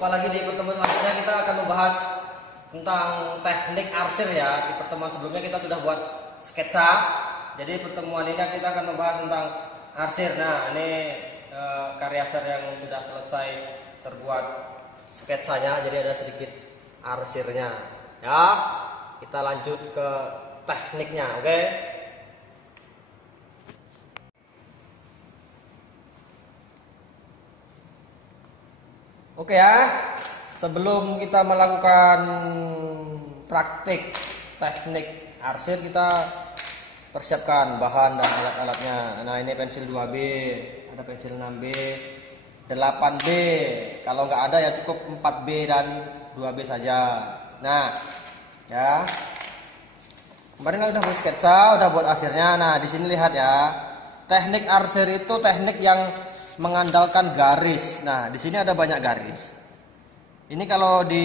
Jumpa lagi di pertemuan selanjutnya. Kita akan membahas tentang teknik arsir ya. Di pertemuan sebelumnya kita sudah buat sketsa. Jadi pertemuan ini kita akan membahas tentang arsir. Nah, ini karya arsir yang sudah selesai serbuat sketsanya. Jadi ada sedikit arsirnya. Ya, kita lanjut ke tekniknya, oke? Oke ya, sebelum kita melakukan praktik teknik arsir, kita persiapkan bahan dan alat-alatnya. Nah, ini pensil 2B, ada pensil 6B, 8B. Kalau nggak ada ya cukup 4B dan 2B saja. Nah, ya. Kemarin kan udah buat sketsa, udah buat arsirnya. Nah, di sini lihat ya. Teknik arsir itu teknik yang mengandalkan garis. Nah, di sini ada banyak garis. Ini kalau di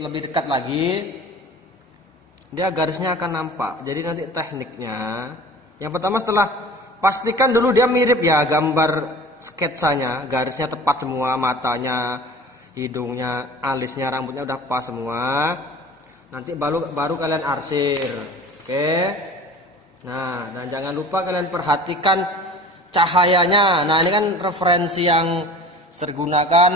lebih dekat lagi, dia garisnya akan nampak. Jadi nanti tekniknya, yang pertama setelah pastikan dulu dia mirip ya gambar sketsanya, garisnya tepat semua, matanya, hidungnya, alisnya, rambutnya udah pas semua. Nanti baru kalian arsir. Oke. Nah, dan jangan lupa kalian perhatikan cahayanya. Nah, ini kan referensi yang saya gunakan,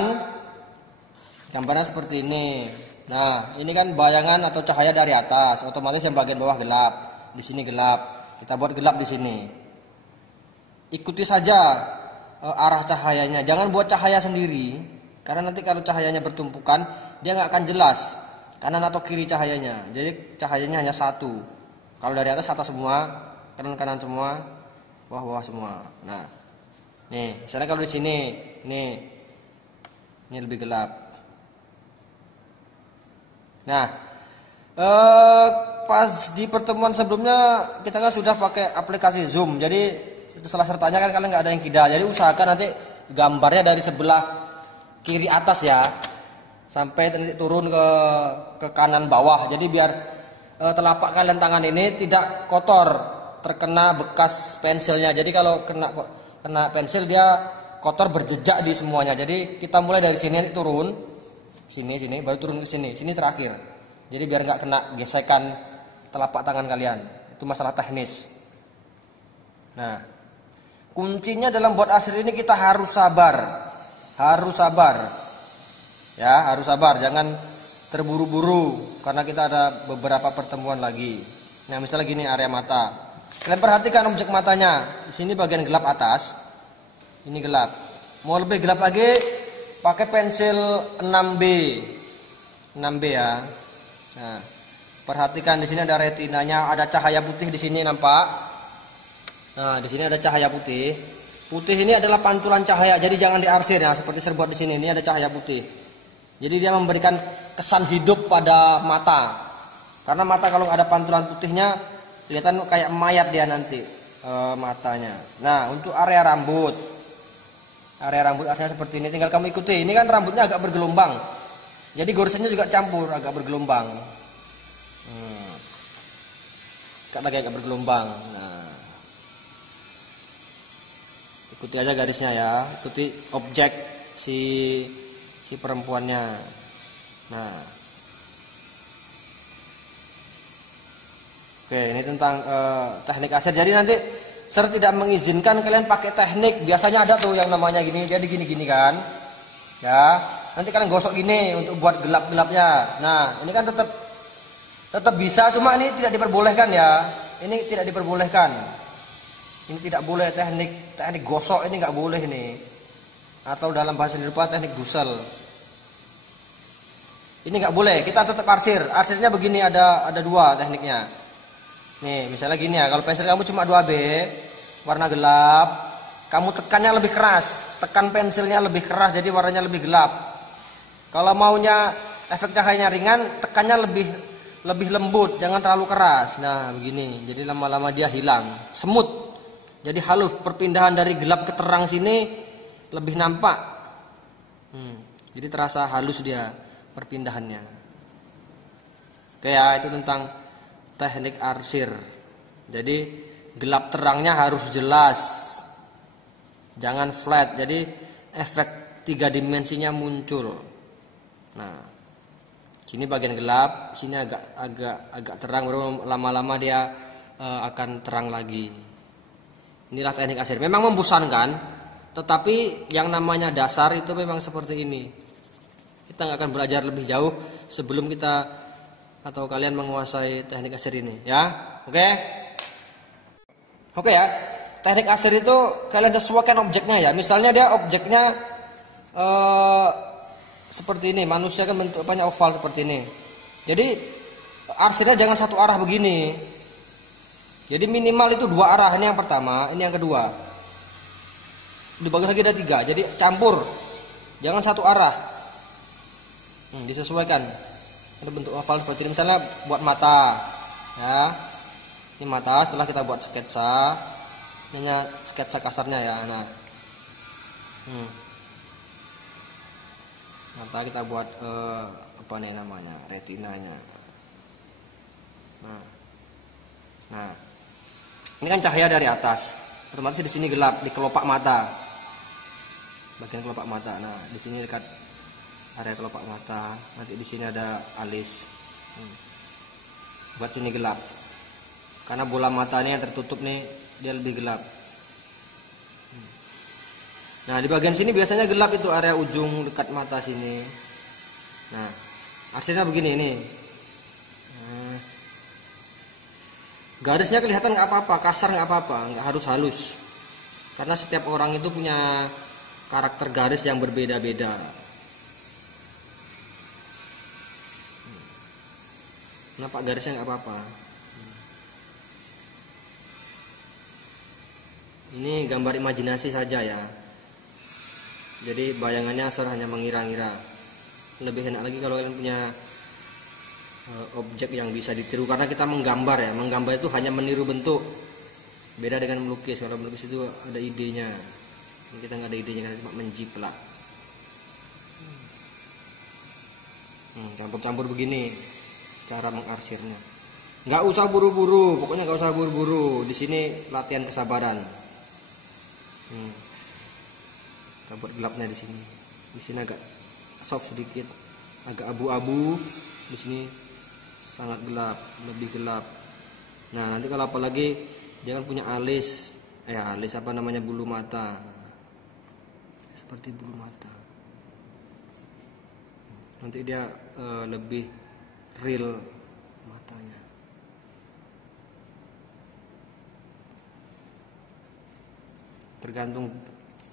gambarnya seperti ini. Nah, ini kan bayangan atau cahaya dari atas, otomatis yang bagian bawah gelap. Di sini gelap. Kita buat gelap di sini. Ikuti saja arah cahayanya. Jangan buat cahaya sendiri, karena nanti kalau cahayanya bertumpukan, dia nggak akan jelas kanan atau kiri cahayanya. Jadi cahayanya hanya satu. Kalau dari atas semua, kanan semua, bawah semua. Nah, nih, misalnya kalau di sini, ini lebih gelap. Nah, pas di pertemuan sebelumnya kita kan sudah pakai aplikasi Zoom. Jadi setelah sertanya kan kalian nggak ada yang kidal. Jadi usahakan nanti gambarnya dari sebelah kiri atas ya, sampai nanti turun ke kanan bawah. Jadi biar telapak kalian tangan ini tidak kotor, terkena bekas pensilnya. Jadi kalau kena pensil dia kotor berjejak di semuanya. Jadi kita mulai dari sini turun, sini baru turun ke sini terakhir. Jadi biar nggak kena gesekan telapak tangan kalian. Itu masalah teknis. Nah, kuncinya dalam buat arsir ini kita harus sabar. Ya, harus sabar. Jangan terburu-buru karena kita ada beberapa pertemuan lagi. Nah, misalnya gini area mata. Kalian perhatikan objek matanya. Di sini bagian gelap atas. Ini gelap. Mau lebih gelap lagi, pakai pensil 6B. 6B ya. Nah, perhatikan di sini ada retinanya, ada cahaya putih di sini nampak. Nah, di sini ada cahaya putih. Putih ini adalah pantulan cahaya. Jadi jangan diarsir ya, seperti serbuat di sini. Ini ada cahaya putih. Jadi dia memberikan kesan hidup pada mata. Karena mata kalau nggak ada pantulan putihnya, kelihatan kayak mayat dia nanti matanya. Nah, untuk area rambut arsirnya seperti ini. Tinggal kamu ikuti. Ini kan rambutnya agak bergelombang. Jadi goresannya juga campur, agak bergelombang. Agak bergelombang. Nah, ikuti aja garisnya ya. Ikuti objek si perempuannya. Nah, oke, ini tentang teknik arsir. Jadi nanti saya tidak mengizinkan kalian pakai teknik. Biasanya ada tuh yang namanya gini, jadi gini kan. Ya, nanti kalian gosok gini untuk buat gelap-gelapnya. Nah, ini kan tetap bisa, cuma ini tidak diperbolehkan ya. Ini tidak diperbolehkan. Ini tidak boleh teknik gosok ini nggak boleh ini. Atau dalam bahasa Indonesia teknik gusel. Ini nggak boleh. Kita tetap arsir. Arsirnya begini, ada dua tekniknya. Nih, misalnya gini ya, kalau pensil kamu cuma 2B, warna gelap, kamu tekannya lebih keras, tekan pensilnya lebih keras, jadi warnanya lebih gelap. Kalau maunya efek cahayanya ringan, tekannya lebih lembut, jangan terlalu keras. Nah, begini, jadi lama-lama dia hilang, semut, jadi halus. Perpindahan dari gelap ke terang sini lebih nampak, jadi terasa halus dia perpindahannya. Oke ya, itu tentang teknik arsir. Jadi gelap terangnya harus jelas, jangan flat. Jadi efek 3 dimensinya muncul. Nah, sini bagian gelap, sini agak terang, baru lama-lama dia akan terang lagi. Inilah teknik arsir. Memang membosankan, tetapi yang namanya dasar itu memang seperti ini. Kita nggak akan belajar lebih jauh sebelum kita atau kalian menguasai teknik arsir ini, ya. Oke? Oke ya. Teknik arsir itu kalian sesuaikan objeknya ya. Misalnya dia objeknya seperti ini, manusia kan bentuknya oval seperti ini. Jadi arsirnya jangan satu arah begini. Jadi minimal itu dua arah. Ini yang pertama, ini yang kedua. Dibagi lagi ada tiga. Jadi campur, jangan satu arah. Disesuaikan. Ada bentuk oval seperti ini. Misalnya buat mata, ya. Ini mata. Setelah kita buat sketsa, ini sketsa kasarnya ya. Nah, mata kita buat apa nih namanya, retinanya. Nah, ini kan cahaya dari atas, otomatis di sini gelap di kelopak mata, bagian kelopak mata. Nah, di sini dekat area kelopak mata, nanti di sini ada alis, buat sini gelap, karena bola matanya yang tertutup nih, dia lebih gelap. Nah, di bagian sini biasanya gelap, itu area ujung dekat mata sini. Nah, arsirnya begini nih. Garisnya kelihatan nggak apa-apa, kasar nggak apa-apa, nggak harus halus. Karena setiap orang itu punya karakter garis yang berbeda-beda. Nampak garisnya nggak apa-apa. Ini gambar imajinasi saja ya. Jadi bayangannya asal hanya mengira-ngira. Lebih enak lagi kalau kalian punya objek yang bisa ditiru, karena kita menggambar ya. Menggambar itu hanya meniru bentuk. Beda dengan melukis. Kalau melukis itu ada idenya. Ini kita nggak ada idenya, kita cuma menjiplak. Campur-campur begini cara mengarsirnya. Nggak usah buru-buru, pokoknya nggak usah buru-buru. Di sini latihan kesabaran. Kita buat gelapnya di sini. Di sini agak soft sedikit, agak abu-abu. Di sini sangat gelap, lebih gelap. Nah, nanti kalau apalagi jangan punya alis, alis apa namanya, bulu mata, seperti bulu mata. Nanti dia lebih real matanya. Tergantung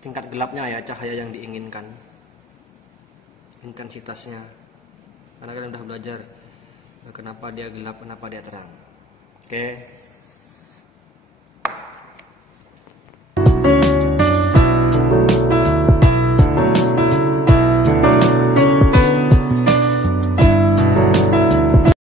tingkat gelapnya ya, cahaya yang diinginkan, intensitasnya. Karena kalian udah belajar kenapa dia gelap, kenapa dia terang. Oke.